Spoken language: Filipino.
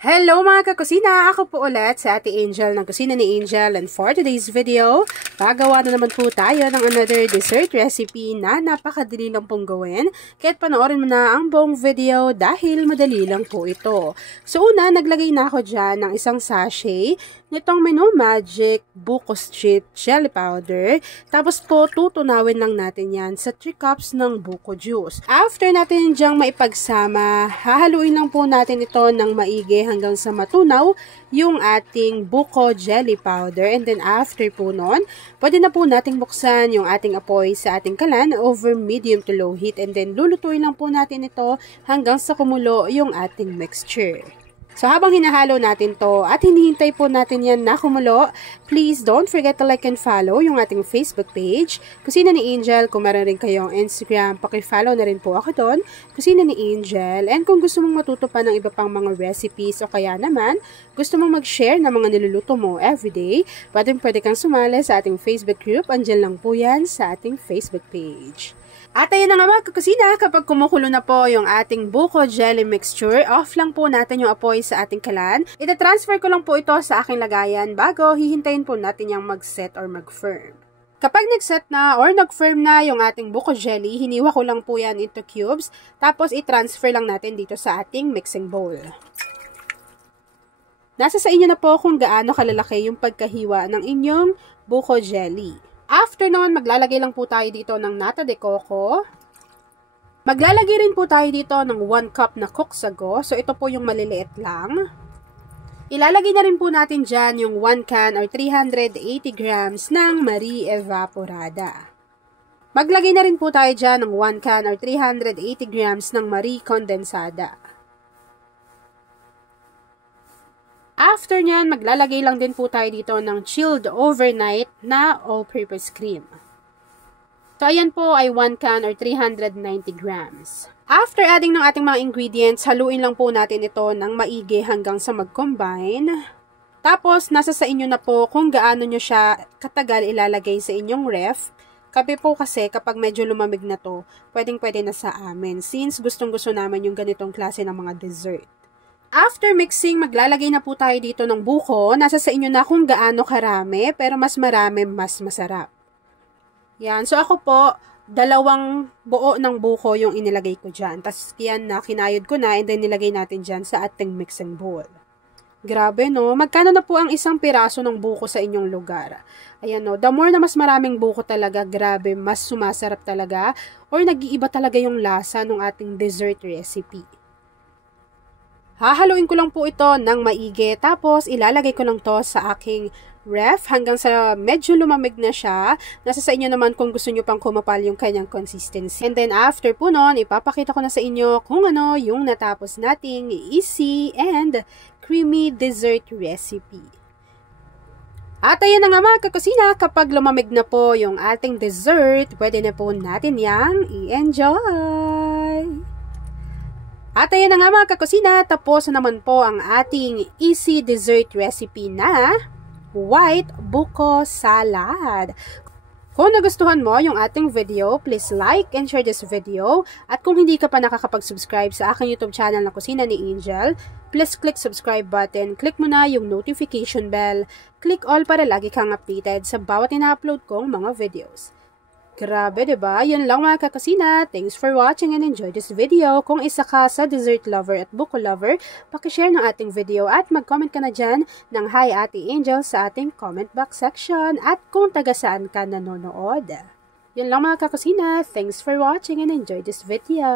Hello mga kakusina! Ako po ulit sa Ate Angel ng Kusina ni Angel, and for today's video, gagawa na naman po tayo ng another dessert recipe na napakadali lang pong gawin. Kaya't panoorin mo na ang buong video dahil madali lang po ito. So una, naglagay na ako dyan ng isang sachet nitong Menu Magic Buko Street Jelly Powder. Tapos po, tutunawin lang natin yan sa 3 cups ng buko juice. After natin dyang maipagsama, hahaluin lang po natin ito ng maigi hanggang sa matunaw yung ating buko jelly powder. And then after po nun, pwede na po nating buksan yung ating apoy sa ating kalan over medium to low heat. And then lulutuin lang po natin ito hanggang sa kumulo yung ating mixture. So habang hinahalo natin to at hinihintay po natin yan na kumulo, please don't forget to like and follow yung ating Facebook page, Kusina ni Angel. Kung meron rin kayong Instagram, paki-follow na rin po ako doon, Kusina ni Angel. And kung gusto mong matuto pa ng iba pang mga recipes o kaya naman gusto mong mag-share ng mga niluluto mo everyday, pwede kang sumali sa ating Facebook group. Andyan lang po yan sa ating Facebook page. At ayan na nga mga kakusina, kapag kumukulo na po yung ating buko jelly mixture, off lang po natin yung apoy sa ating kalan. Ita-transfer ko lang po ito sa aking lagayan bago hihintayin po natin yung mag-set or mag-firm. Kapag nag-set na or nag-firm na yung ating buko jelly, hiniwa ko lang po yan into cubes, tapos i-transfer lang natin dito sa ating mixing bowl. Nasa sa inyo na po kung gaano kalalaki yung pagkahiwa ng inyong buko jelly. After nun, maglalagay lang po tayo dito ng nata de coco. Maglalagay rin po tayo dito ng 1 cup na cooked sago. So, ito po yung maliliit lang. Ilalagay na rin po natin dyan yung 1 can or 380 grams ng Marie Evaporada. Maglagay na rin po tayo dyan ng 1 can or 380 grams ng Marie Condensada. After nyan, maglalagay lang din po tayo dito ng chilled overnight na all-purpose cream. So, ayan po ay 1 can or 390 grams. After adding ng ating mga ingredients, haluin lang po natin ito ng maigi hanggang sa mag-combine. Tapos, nasa sa inyo na po kung gaano nyo siya katagal ilalagay sa inyong ref. Kape po kasi kapag medyo lumamig na to, pwedeng-pwede na sa amin since gustong-gusto naman yung ganitong klase ng mga dessert. After mixing, maglalagay na po tayo dito ng buko. Nasa sa inyo na kung gaano karami, pero mas marami, mas masarap. Yan. So, ako po, 2 buo ng buko yung inilagay ko dyan. Tapos, yan na, kinayod ko na, and then nilagay natin dyan sa ating mixing bowl. Grabe, no? Magkano na po ang isang piraso ng buko sa inyong lugar? Ayan, no? The more na mas maraming buko talaga, grabe, mas sumasarap talaga, or nag-iiba talaga yung lasa ng ating dessert recipe. Hahaluin ko lang po ito ng maigi, tapos ilalagay ko lang to sa aking ref hanggang sa medyo lumamig na siya. Nasa sa inyo naman kung gusto nyo pang kumapal yung kanyang consistency. And then after po nun, ipapakita ko na sa inyo kung ano yung natapos nating easy and creamy dessert recipe. At ayan na nga mga kakusina, kapag lumamig na po yung ating dessert, pwede na po natin yang i-enjoy! At ayan na nga mga kakusina, tapos na naman po ang ating easy dessert recipe na white buko salad. Kung nagustuhan mo yung ating video, please like and share this video. At kung hindi ka pa nakakapag-subscribe sa aking YouTube channel na Kusina ni Angel, please click subscribe button, click mo na yung notification bell, click all para lagi kang updated sa bawat ina-upload kong mga videos. Grabe, diba? Yun lang mga kakusina. Thanks for watching and enjoy this video. Kung isa ka sa dessert lover at buko lover, pakishare ng ating video at mag-comment ka na dyan ng Hi Ate Angel sa ating comment box section at kung taga saan ka nanonood. Yun lang mga kakusina. Thanks for watching and enjoy this video.